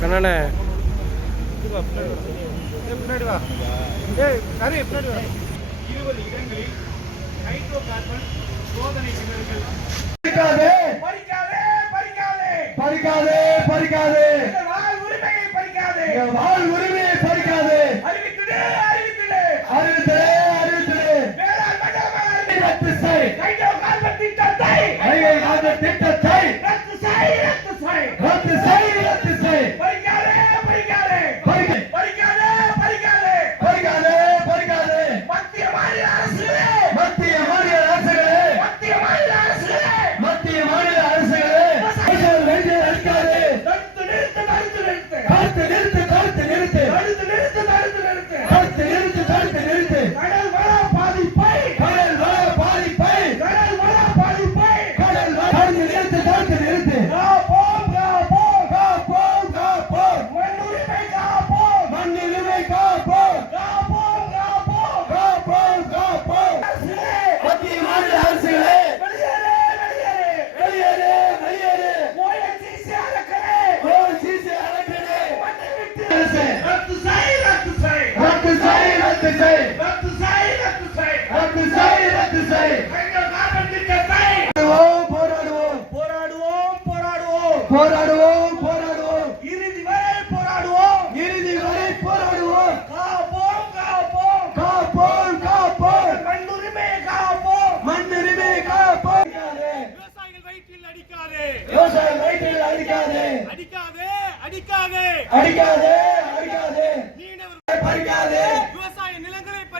கண்ணனை இருபது இடங்களில் ஹைட்ரோ கார்பன் சோதனை கிணறுகள் பறிக்காதே. பறிக்காதே பறிக்காதே. பறிக்காதே பறிக்காதே வாழ் உரிமையை பறிக்காதே. எங்கள் வாழ் உரிமையை பறிக்காதே அறிவித்துடு அறிவித்துடு அறிவித்தே அறிவித்தே வேளாண் மண்டலமாக ரத்து செய் ஹைட்ரோ கார்பன் திட்டத்தை ரயிலை ஆத திட்டத்தை ரத்து செய் ரத்து செய். ரத்து செய் ரத்து செய். ரத்து செய் ரத்து செய். ரத்து செய் ரத்து செய். எங்கள் கார்பன் திட்டத்தை போராடுவோம் போராடுவோம். போராடுவோம் போராடுவோம். போராடுவோம் இறுதி வரை போராடுவோம். இறுதி வரை போராடுவோம். காப்போம் காப்போம். காப்போம் விவசாயிகள் வயிற்றில் அடிக்காதே. அடிக்காதே அடிக்காதே. அடிக்காதே அடிக்காதே. அடிக்காதே.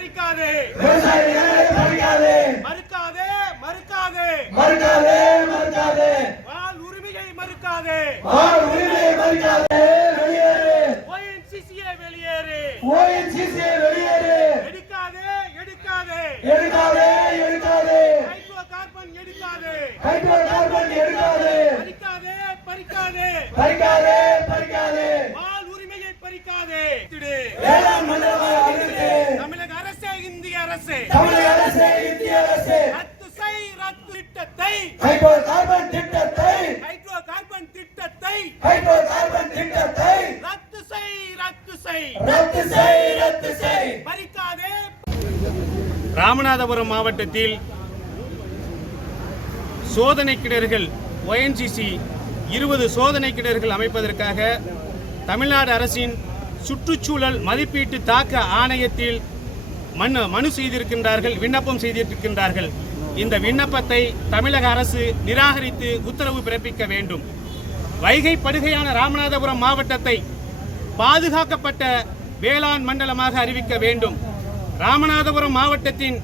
பறிக்காதே விவசாய நிலங்களை பறிக்காதே மறுக்காதே. மறுக்காதே மறுக்காதே. மறுக்காதே வாழ் உரிமையை மறுக்காதே. ஆள் உரிமையை மறுக்காதே வெளியேறு ONGC-யை வெளியேறு. ஓஎன்சிசி வெளியேறு எடுக்காதே எடுக்காதே. எடுக்காதே எடுக்காதே. ஹைட்ரோ கார்பன் எடுக்காதே ஹைட்ரோ கார்பன் எடுக்காதே பறிக்காதே. பறிக்காதே பறிக்காதே பறிக்காதே உரிமையை. வேளாண் மண்டலமாக அரசே. தமிழக அரசு இந்திய அரசு. ரத்து செய் ரத்து திட்டத்தை. ஹைட்ரோ கார்பன் திட்டத்தை. ஹைட்ரோ கார்பன் திட்டத்தை. ஹைட்ரோ கார்பன் திட்டத்தை. ரத்து செய் ரத்து செய். ரத்து செய் ரத்து செய். பறிக்காதே ராமநாதபுரம் மாவட்டத்தில் சோதனை கிணறுகள் ஒஎன்ஜிசி இருபது சோதனை கிணறுகள் அமைப்பதற்காக தமிழ்நாடு அரசின் சுற்றுச்சூழல் மதிப்பீட்டு தாக்க ஆணையத்தில் மனு மனு செய்திருக்கின்றார்கள் விண்ணப்பம் செய்திருக்கின்றார்கள். இந்த விண்ணப்பத்தை தமிழக அரசு நிராகரித்து உத்தரவு பிறப்பிக்க வேண்டும். வைகை படுகையான ராமநாதபுரம் மாவட்டத்தை பாதுகாக்கப்பட்ட வேளாண் மண்டலமாக அறிவிக்க வேண்டும். ராமநாதபுரம் மாவட்டத்தின்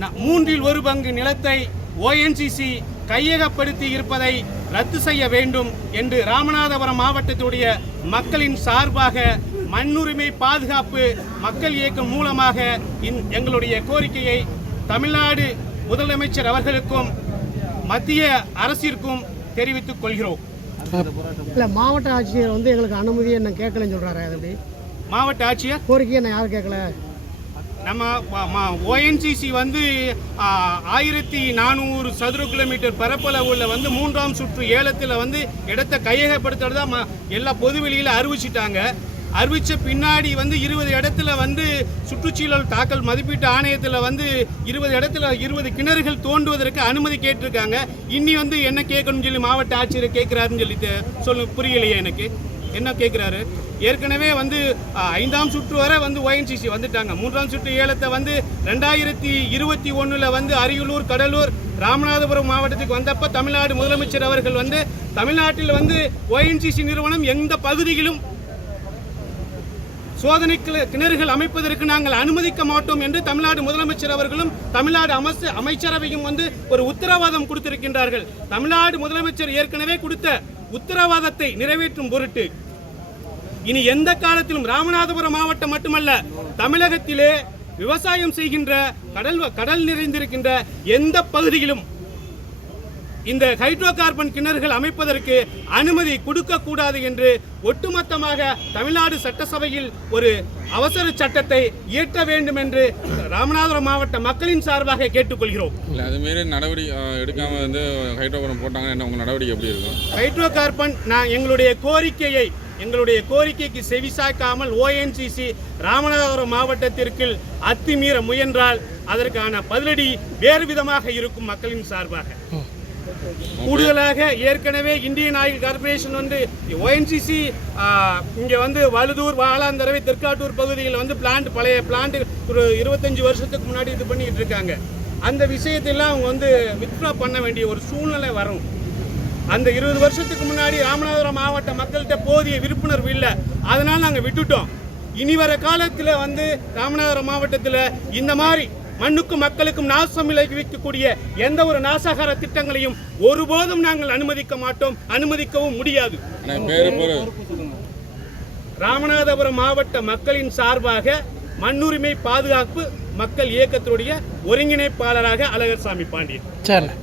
ந- மூன்றில் ஒரு பங்கு நிலத்தை ஓஎன்சிசி கையகப்படுத்தி இருப்பதை ரத்து செய்ய வேண்டும் என்று ராமநாதபுரம் மாவட்டத்துடைய மக்களின் சார்பாக மண்ணுரிமை பாதுகாப்பு மக்கள் இயக்கம் மூலமாக எங்களுடைய கோரிக்கையை தமிழ்நாடு முதலமைச்சர் அவர்களுக்கும் மத்திய அரசிற்கும் தெரிவித்துக் கொள்கிறோம். இல்லை மாவட்ட ஆட்சியர் வந்து எங்களுக்கு அனுமதியை என்ன கேட்கலன்னு சொல்கிறாரு அது மாவட்ட ஆட்சியர்? கோரிக்கையை என்ன யாரும் கேட்கல. நம்ம ஓஎன்சிசி வந்து ஆயிரத்தி நானூறு சதுர கிலோமீட்டர் பரப்பளவுள்ள வந்து மூன்றாம் சுற்று ஏலத்தில் வந்து இடத்தை கையகப்படுத்துறதா எல்லா பொதுவெளியில் அறிவிச்சிட்டாங்க. அறிவித்த பின்னாடி வந்து இருபது இடத்துல வந்து சுற்றுச்சூழல் தாக்கல் மதிப்பீட்டு ஆணையத்தில் வந்து இருபது இடத்துல இருபது கிணறுகள் தோண்டுவதற்கு அனுமதி கேட்டிருக்காங்க. இன்னி வந்து என்ன கேட்கணும்னு சொல்லி மாவட்ட ஆட்சியர் கேட்குறாருன்னு சொல்லி சொல்லு புரியலையே எனக்கு. என்ன கேட்குறாரு? ஏற்கனவே வந்து ஐந்தாம் சுற்று வரை வந்து ஓஎன்சிசி வந்துட்டாங்க. மூன்றாம் சுற்று ஏலத்தை வந்து ரெண்டாயிரத்தி இருபத்தி ஒன்றில் வந்து அரியலூர் கடலூர் ராமநாதபுரம் மாவட்டத்துக்கு வந்தப்ப தமிழ்நாடு முதலமைச்சர் அவர்கள் வந்து தமிழ்நாட்டில் வந்து ஓஎன்சிசி நிறுவனம் எந்த பகுதியிலும் சோதனை கிணறுகள் அமைப்பதற்கு நாங்கள் அனுமதிக்க மாட்டோம் என்று தமிழ்நாடு முதலமைச்சர் அவர்களும் தமிழ்நாடு அமைச்சு அமைச்சரவையும் வந்து ஒரு உத்தரவாதம் கொடுத்திருக்கின்றார்கள். தமிழ்நாடு முதலமைச்சர் ஏற்கனவே கொடுத்த உத்தரவாதத்தை நிறைவேற்றும் பொருட்டு இனி எந்த காலத்திலும் ராமநாதபுரம் மாவட்டம் மட்டுமல்ல தமிழகத்திலே விவசாயம் செய்கின்ற கடல் கடல் நிறைந்திருக்கின்ற எந்த பகுதியிலும் இந்த ஹைட்ரோ கார்பன் கிணறுகள் அமைப்பதற்கு அனுமதி கொடுக்க கூடாது என்று ஒட்டுமொத்தமாக தமிழ்நாடு சட்டசபையில் ஒரு அவசர சட்டத்தை இயற்ற வேண்டும் என்று ராமநாதபுரம் மாவட்ட மக்களின் சார்பாக கேட்டுக்கொள்கிறோம். இல்லை அதுமாரி நடவடிக்கை எடுக்காம வந்து ஹைட்ரோபரம் போட்டாங்கன்னா என்ன உங்கள் நடவடிக்கை எப்படி இருக்கும்? ஹைட்ரோ கார்பன் நான் எங்களுடைய கோரிக்கையை எங்களுடைய கோரிக்கைக்கு செவிசாய்க்காமல் ஓஎன்சிசி ராமநாதபுரம் மாவட்டத்திற்கு அத்துமீற முயன்றால் அதற்கான பதிலடி வேறு விதமாக இருக்கும் மக்களின் சார்பாக. கூடுதலாக ஏற்கனவே இந்தியன் ஆயில் கார்ப்பரேஷன் வந்து ஓஎன்சிசி இங்கே வந்து வலுதூர் வாழாந்தரவை தெற்காட்டூர் பகுதியில் வந்து பிளான்ட் பழைய பிளான்ட் ஒரு இருபத்தஞ்சி வருஷத்துக்கு முன்னாடி இது பண்ணிட்டு இருக்காங்க. அந்த விஷயத்தெல்லாம் அவங்க வந்து வித்ட்ரா பண்ண வேண்டிய ஒரு சூழ்நிலை வரும். அந்த இருபது வருஷத்துக்கு முன்னாடி ராமநாதபுரம் மாவட்ட மக்கள்கிட்ட போதிய விழிப்புணர்வு இல்லை. அதனால் நாங்கள் விட்டுட்டோம். இனி வர காலத்தில் வந்து ராமநாதபுரம் மாவட்டத்தில் இந்த மாதிரி மண்ணுக்கும் மக்களுக்கும் நாசம் விளைவிக்கக்கூடிய எந்த ஒரு நாசகார திட்டங்களையும் ஒருபோதும் நாங்கள் அனுமதிக்க மாட்டோம். அனுமதிக்கவும் முடியாது. ராமநாதபுரம் மாவட்ட மக்களின் சார்பாக மண்ணுரிமை பாதுகாப்பு மக்கள் இயக்கத்தினுடைய ஒருங்கிணைப்பாளராக அழகர்சாமி பாண்டியன். சரிண்ணே